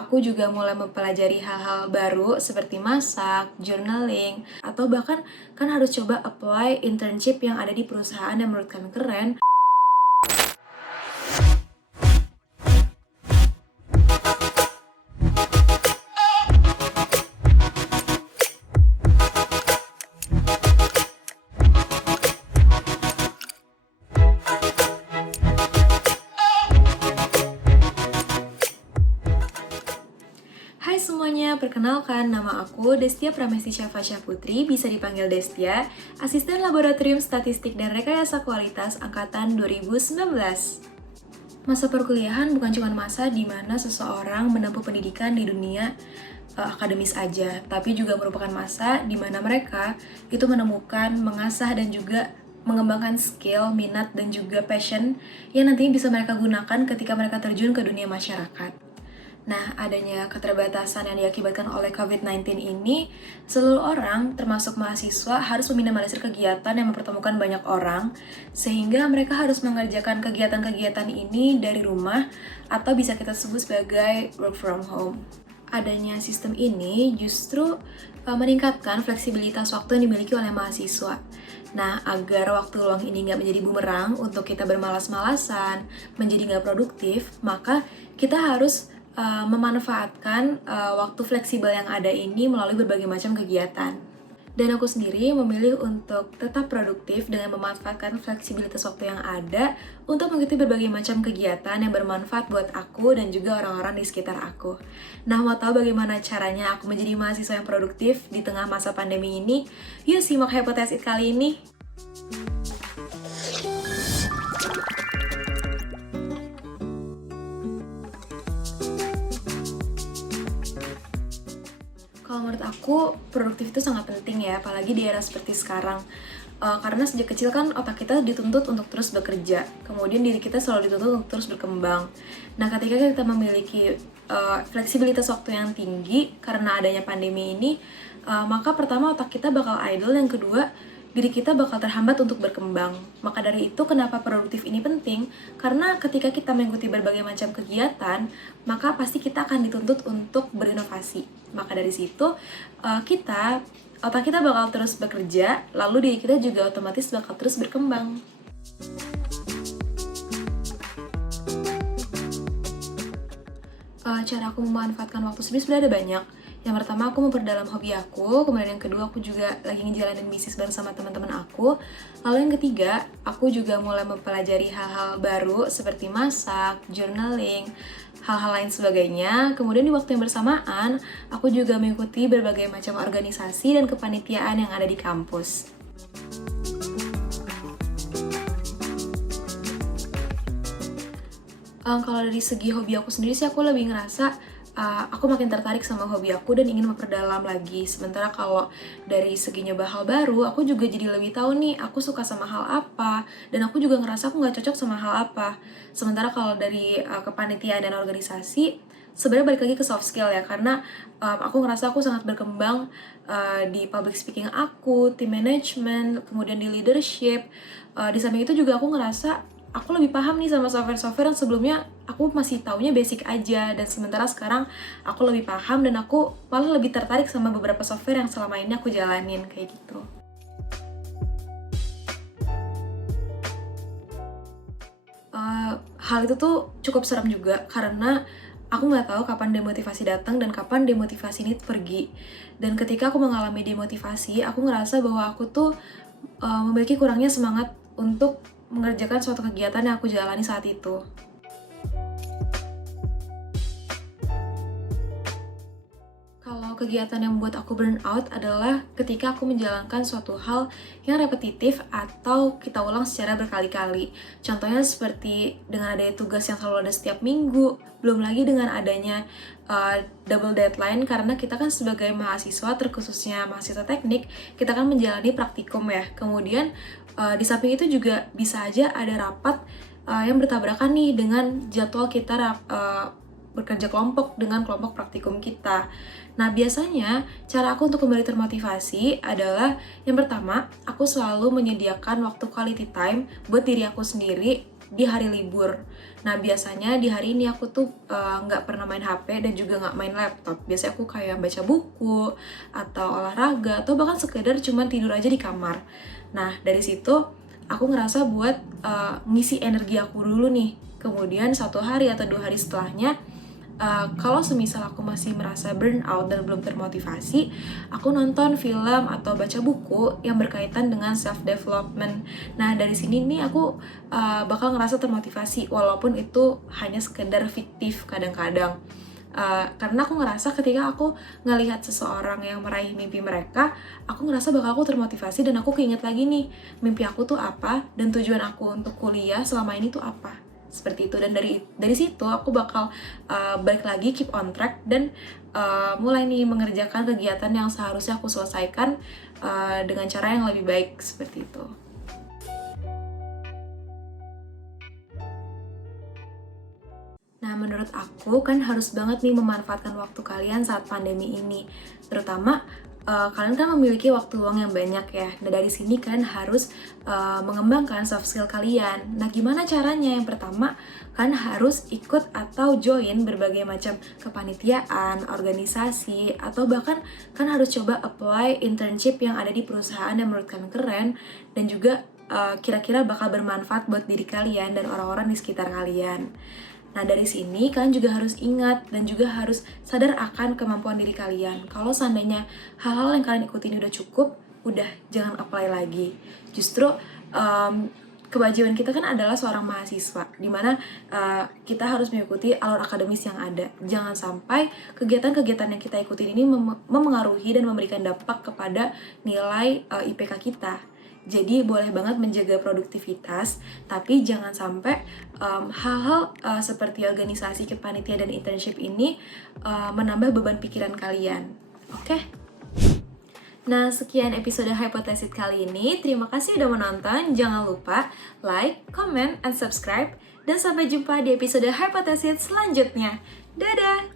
Aku juga mulai mempelajari hal-hal baru seperti masak, journaling, atau bahkan kan harus coba apply internship yang ada di perusahaan yang menurut kami keren. Hai semuanya, perkenalkan nama aku Destia Pramesti Syafasya Putri, bisa dipanggil Destia, Asisten Laboratorium Statistik dan Rekayasa Kualitas Angkatan 2019. Masa perkuliahan bukan cuma masa di mana seseorang menempuh pendidikan di dunia akademis aja, tapi juga merupakan masa di mana mereka itu menemukan, mengasah, dan juga mengembangkan skill, minat, dan juga passion yang nantinya bisa mereka gunakan ketika mereka terjun ke dunia masyarakat. Nah, adanya keterbatasan yang diakibatkan oleh COVID-19 ini, seluruh orang, termasuk mahasiswa, harus meminimalisir kegiatan yang mempertemukan banyak orang, sehingga mereka harus mengerjakan kegiatan-kegiatan ini dari rumah, atau bisa kita sebut sebagai work from home. Adanya sistem ini justru meningkatkan fleksibilitas waktu yang dimiliki oleh mahasiswa. Nah, agar waktu luang ini nggak menjadi bumerang untuk kita bermalas-malasan, menjadi nggak produktif, maka kita harus memanfaatkan waktu fleksibel yang ada ini melalui berbagai macam kegiatan. Dan aku sendiri memilih untuk tetap produktif dengan memanfaatkan fleksibilitas waktu yang ada untuk mengikuti berbagai macam kegiatan yang bermanfaat buat aku dan juga orang-orang di sekitar aku. Nah, mau tahu bagaimana caranya aku menjadi mahasiswa yang produktif di tengah masa pandemi ini? Yuk simak Hypothesis kali ini! Kalau menurut aku, produktif itu sangat penting ya, apalagi di era seperti sekarang. Karena sejak kecil kan otak kita dituntut untuk terus bekerja, kemudian diri kita selalu dituntut untuk terus berkembang. Nah, ketika kita memiliki fleksibilitas waktu yang tinggi karena adanya pandemi ini, maka pertama otak kita bakal idle, yang kedua diri kita bakal terhambat untuk berkembang. Maka dari itu kenapa produktif ini penting? Karena ketika kita mengikuti berbagai macam kegiatan, maka pasti kita akan dituntut untuk berinovasi. Maka dari situ otak kita bakal terus bekerja, lalu diri kita juga otomatis bakal terus berkembang. Cara aku memanfaatkan waktu sendiri sebenarnya ada banyak. Yang pertama, aku memperdalam hobi aku, kemudian yang kedua, aku juga lagi ngejalanin bisnis bareng sama teman-teman aku. Lalu yang ketiga, aku juga mulai mempelajari hal-hal baru seperti masak, journaling, hal-hal lain sebagainya. Kemudian di waktu yang bersamaan, aku juga mengikuti berbagai macam organisasi dan kepanitiaan yang ada di kampus. Kalau dari segi hobi aku sendiri sih, aku lebih ngerasa aku makin tertarik sama hobi aku dan ingin memperdalam lagi. Sementara kalau dari segi nyoba hal baru, aku juga jadi lebih tahu nih aku suka sama hal apa, dan aku juga ngerasa aku nggak cocok sama hal apa. Sementara kalau dari kepanitiaan dan organisasi, sebenarnya balik lagi ke soft skill ya, karena aku ngerasa aku sangat berkembang di public speaking aku, team management, kemudian di leadership. Di samping itu juga aku ngerasa aku lebih paham nih sama software-software yang sebelumnya aku masih taunya basic aja, dan sementara sekarang aku lebih paham dan aku malah lebih tertarik sama beberapa software yang selama ini aku jalanin kayak gitu. Hal itu tuh cukup serem juga karena aku nggak tahu kapan demotivasi datang dan kapan demotivasi ini pergi. Dan ketika aku mengalami demotivasi, aku ngerasa bahwa aku tuh memiliki kurangnya semangat untuk mengerjakan suatu kegiatan yang aku jalani saat itu. Kalau kegiatan yang membuat aku burn out adalah ketika aku menjalankan suatu hal yang repetitif atau kita ulang secara berkali-kali. Contohnya seperti dengan adanya tugas yang selalu ada setiap minggu, belum lagi dengan adanya double deadline, karena kita kan sebagai mahasiswa, terkhususnya mahasiswa teknik, kita kan menjalani praktikum ya. Kemudian di samping itu juga bisa aja ada rapat yang bertabrakan nih dengan jadwal kita bekerja kelompok dengan kelompok praktikum kita. Nah, biasanya cara aku untuk kembali termotivasi adalah yang pertama, aku selalu menyediakan waktu quality time buat diri aku sendiri di hari libur. Nah biasanya di hari ini aku tuh nggak pernah main HP dan juga nggak main laptop. Biasanya aku kayak baca buku atau olahraga atau bahkan sekedar cuman tidur aja di kamar. Nah dari situ aku ngerasa buat ngisi energi aku dulu nih. Kemudian 1 hari atau 2 hari setelahnya, kalau semisal aku masih merasa burnout dan belum termotivasi, aku nonton film atau baca buku yang berkaitan dengan self-development. Nah, dari sini nih aku bakal ngerasa termotivasi, walaupun itu hanya sekedar fiktif kadang-kadang. Karena aku ngerasa ketika aku ngelihat seseorang yang meraih mimpi mereka, aku ngerasa bakal aku termotivasi dan aku keinget lagi nih, mimpi aku tuh apa dan tujuan aku untuk kuliah selama ini tuh apa. Seperti itu, dan dari situ aku bakal balik lagi keep on track dan mulai nih mengerjakan kegiatan yang seharusnya aku selesaikan dengan cara yang lebih baik, seperti itu. Nah, menurut aku kan harus banget nih memanfaatkan waktu kalian saat pandemi ini. Terutama kalian kan memiliki waktu luang yang banyak ya. Nah, dari sini kalian harus mengembangkan soft skill kalian. Nah, gimana caranya? Yang pertama, kalian harus ikut atau join berbagai macam kepanitiaan, organisasi, atau bahkan kan harus coba apply internship yang ada di perusahaan yang menurut kalian keren dan juga kira-kira bakal bermanfaat buat diri kalian dan orang-orang di sekitar kalian. Nah, dari sini kalian juga harus ingat dan juga harus sadar akan kemampuan diri kalian. Kalau seandainya hal-hal yang kalian ikutin udah cukup, udah jangan apply lagi. Justru kewajiban kita kan adalah seorang mahasiswa, dimana kita harus mengikuti alur akademis yang ada. Jangan sampai kegiatan-kegiatan yang kita ikutin ini memengaruhi dan memberikan dampak kepada nilai IPK kita. Jadi boleh banget menjaga produktivitas, tapi jangan sampai hal-hal seperti organisasi, kepanitiaan, dan internship ini menambah beban pikiran kalian. Oke? Nah, sekian episode Hypothesis kali ini. Terima kasih udah menonton. Jangan lupa like, comment, and subscribe. Dan sampai jumpa di episode Hypothesis selanjutnya. Dadah!